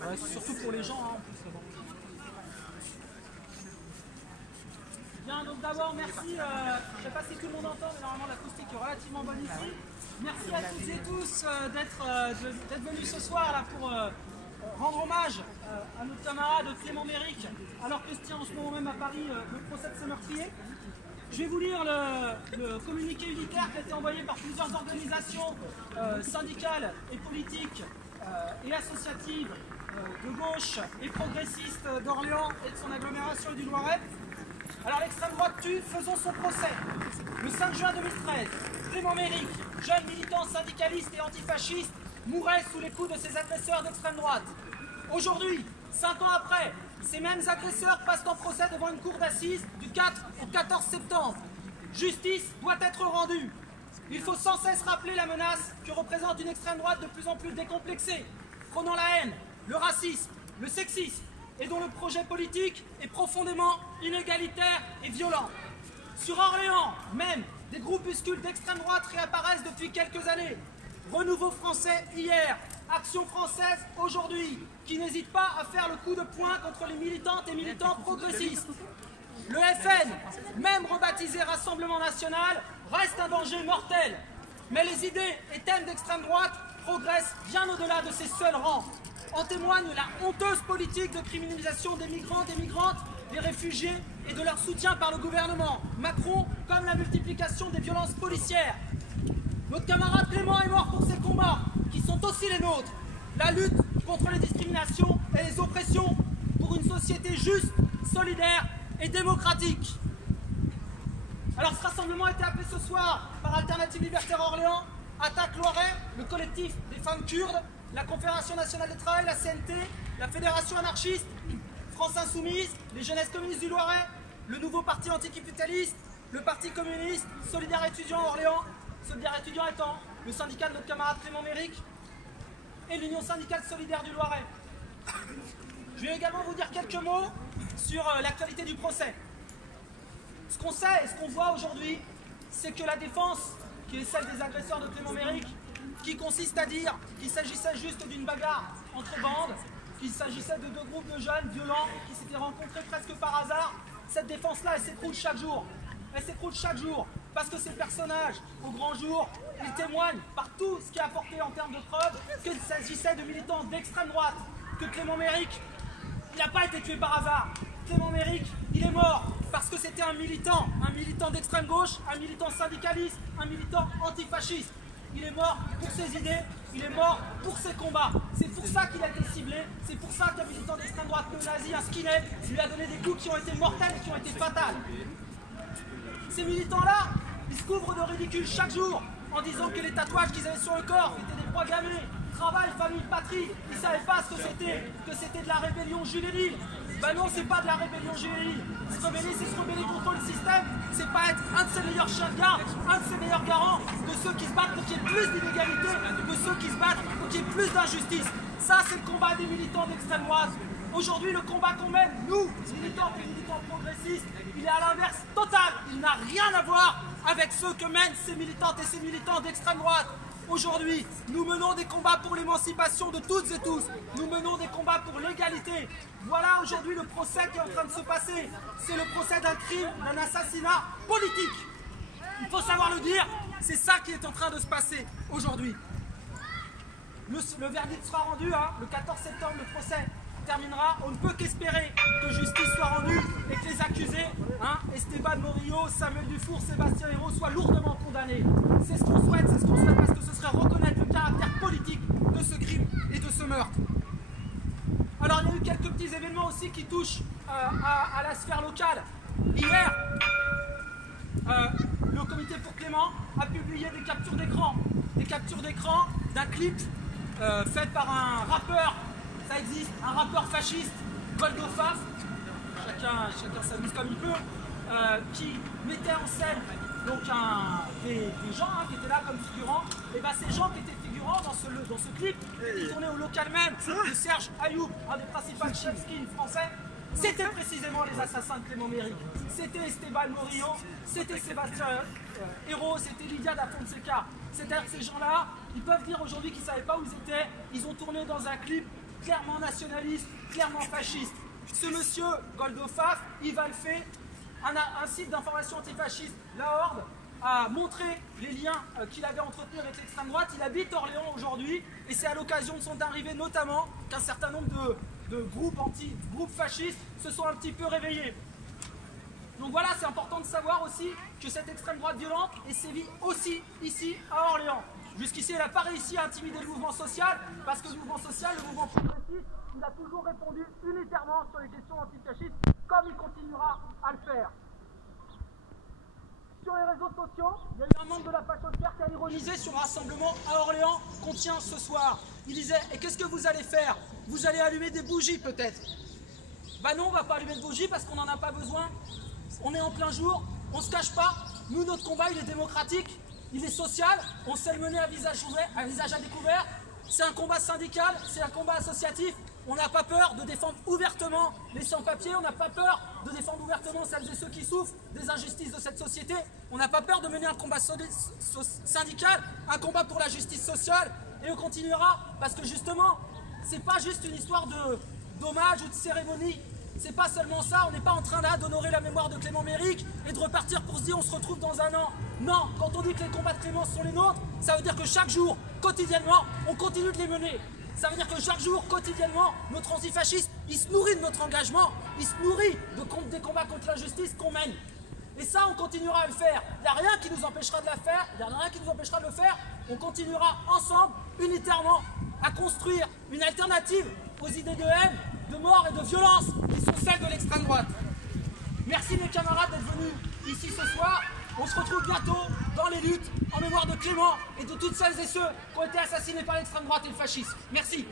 Ouais, c'est surtout pour les gens, hein, en plus. Bien, donc d'abord, merci. Je ne sais pas si tout le monde entend, mais normalement l'acoustique est relativement bonne ici. Merci à toutes et tous d'être venus ce soir là, pour rendre hommage à notre camarade Clément Méric, alors que se tient en ce moment même à Paris le procès de ce meurtrier. Je vais vous lire le communiqué unitaire qui a été envoyé par plusieurs organisations syndicales et politiques et associatives de gauche et progressistes d'Orléans et de son agglomération et du Loiret. Alors l'extrême droite tue, faisons son procès. Le 5 juin 2013, Clément Méric, jeune militant syndicaliste et antifasciste, mourait sous les coups de ses agresseurs d'extrême droite. Aujourd'hui, 5 ans après, ces mêmes agresseurs passent en procès devant une cour d'assises du 4 au 14 septembre. Justice doit être rendue. Il faut sans cesse rappeler la menace que représente une extrême droite de plus en plus décomplexée, prônant la haine, le racisme, le sexisme, et dont le projet politique est profondément inégalitaire et violent. Sur Orléans, même, des groupuscules d'extrême droite réapparaissent depuis quelques années. Renouveau français hier, Action française aujourd'hui, qui n'hésite pas à faire le coup de poing contre les militantes et militants progressistes. Le FN, même rebaptisé Rassemblement National, reste un danger mortel. Mais les idées et thèmes d'extrême droite progressent bien au-delà de ses seuls rangs. En témoigne la honteuse politique de criminalisation des migrants, des migrantes, des réfugiés et de leur soutien par le gouvernement Macron, comme la multiplication des violences policières. Notre camarade Clément est mort pour ces combats, qui sont aussi les nôtres. La lutte contre les discriminations et les oppressions pour une société juste, solidaire et démocratique. Alors ce rassemblement a été appelé ce soir par Alternative Libertaire Orléans, Attaque Loiret, le collectif des femmes kurdes, la Confédération nationale du travail, la CNT, la Fédération anarchiste, France Insoumise, les Jeunesses communistes du Loiret, le nouveau parti anticapitaliste, le Parti communiste, Solidaire étudiant Orléans, Solidaire étudiant étant le syndicat de notre camarade Clément Méric, et l'Union syndicale solidaire du Loiret. Je vais également vous dire quelques mots sur l'actualité du procès. Ce qu'on sait et ce qu'on voit aujourd'hui, c'est que la défense, qui est celle des agresseurs de Clément Méric, qui consiste à dire qu'il s'agissait juste d'une bagarre entre bandes, qu'il s'agissait de deux groupes de jeunes violents qui s'étaient rencontrés presque par hasard, cette défense-là, elle s'écroule chaque jour. Elle s'écroule chaque jour parce que ces personnages, au grand jour, ils témoignent par tout ce qui est apporté en termes de preuves qu'il s'agissait de militants d'extrême droite, que Clément Méric, il n'a pas été tué par hasard. Clément Méric, il est mort parce que c'était un militant d'extrême gauche, un militant syndicaliste, un militant antifasciste. Il est mort pour ses idées, il est mort pour ses combats. C'est pour ça qu'il a été ciblé, c'est pour ça qu'un militant d'extrême droite néo-nazi, un skinhead, lui a donné des coups qui ont été mortels et qui ont été fatals. Ces militants-là, ils se couvrent de ridicule chaque jour en disant que les tatouages qu'ils avaient sur le corps étaient des croix gammées, travail, famille, patrie. Ils ne savaient pas ce que c'était de la rébellion juvénile. Ben non, c'est pas de la rébellion juvénile. Se rebeller, c'est se rebeller contre le système. C'est pas être un de ses meilleurs chiens de garde, un de ses meilleurs garants de ceux qui se battent pour qu'il y ait plus d'inégalité, de ceux qui se battent pour qu'il y ait plus d'injustice. Ça, c'est le combat des militants d'extrême droite. Aujourd'hui, le combat qu'on mène, nous, militants et militants progressistes, il est à l'inverse total. Il n'a rien à voir avec ceux que mènent ces militantes et ces militants d'extrême droite. Aujourd'hui, nous menons des combats pour l'émancipation de toutes et tous. Nous menons des combats pour l'égalité. Voilà aujourd'hui le procès qui est en train de se passer. C'est le procès d'un crime, d'un assassinat politique. Il faut savoir le dire, c'est ça qui est en train de se passer aujourd'hui. Le verdict sera rendu, le 14 septembre, le procès terminera. On ne peut qu'espérer que justice soit rendue et que les accusés, Esteban Morillo, Samuel Dufour, Sébastien Hérault, soient lourdement condamnés. C'est ce qu'on souhaite, parce que ce serait reconnaître le caractère politique de ce crime et de ce meurtre. Alors il y a eu quelques petits événements aussi qui touchent à la sphère locale. Hier, le comité pour Clément a publié des captures d'écran d'un clip fait par un rappeur. Ça existe, un rappeur fasciste, Goldofaf, chacun s'amuse comme il peut, qui mettait en scène donc des gens qui étaient là comme figurants. Et bien ces gens qui étaient figurants dans ce clip, qui tournait au local même de Serge Ayoub, un des principaux chefs skins français, c'était précisément les assassins de Clément Méric. C'était Esteban Morillo, c'était Sébastien héros, c'était Lydia da Fonseca. C'est-à-dire que ces gens-là, ils peuvent dire aujourd'hui qu'ils ne savaient pas où ils étaient. Ils ont tourné dans un clip clairement nationaliste, clairement fasciste. Ce monsieur, Goldofaf, il va le faire. Un site d'information antifasciste, La Horde, a montré les liens qu'il avait entretenus avec l'extrême droite. Il habite Orléans aujourd'hui et c'est à l'occasion de son arrivée notamment qu'un certain nombre de groupes fascistes se sont un petit peu réveillés. Donc voilà, c'est important de savoir aussi que cette extrême droite violente est sévie aussi ici à Orléans. Jusqu'ici, elle n'a pas réussi à intimider le mouvement social parce que le mouvement social, le mouvement progressiste, il a toujours répondu unitairement sur les questions antifascistes comme il continuera à le faire. Sur les réseaux sociaux, il y a eu un membre de la Pachottière qui a ironisé sur le rassemblement à Orléans qu'on tient ce soir. Il disait « Et qu'est-ce que vous allez faire? Vous allez allumer des bougies peut-être ?» Bah non, on ne va pas allumer de bougies parce qu'on n'en a pas besoin. On est en plein jour, on ne se cache pas. Nous, notre combat, il est démocratique, il est social. On sait le mener à visage ouvert, à visage à découvert. C'est un combat syndical, c'est un combat associatif. On n'a pas peur de défendre ouvertement les sans-papiers, on n'a pas peur de défendre ouvertement celles et ceux qui souffrent des injustices de cette société. On n'a pas peur de mener un combat syndical, un combat pour la justice sociale. Et on continuera parce que justement, c'est pas juste une histoire d'hommage ou de cérémonie. C'est pas seulement ça, on n'est pas en train là d'honorer la mémoire de Clément Méric et de repartir pour se dire on se retrouve dans un an. Non, quand on dit que les combats de Clément sont les nôtres, ça veut dire que chaque jour, quotidiennement, on continue de les mener. Ça veut dire que chaque jour, quotidiennement, notre antifascisme, il se nourrit de notre engagement, il se nourrit des combats contre l'injustice qu'on mène. Et ça, on continuera à le faire. Il n'y a rien qui nous empêchera de le faire, il n'y a rien qui nous empêchera de le faire. On continuera ensemble, unitairement, à construire une alternative aux idées de haine, de mort et de violence qui sont celles de l'extrême droite. Merci mes camarades d'être venus ici ce soir. On se retrouve bientôt dans les luttes en mémoire de Clément et de toutes celles et ceux qui ont été assassinés par l'extrême droite et le fascisme. Merci.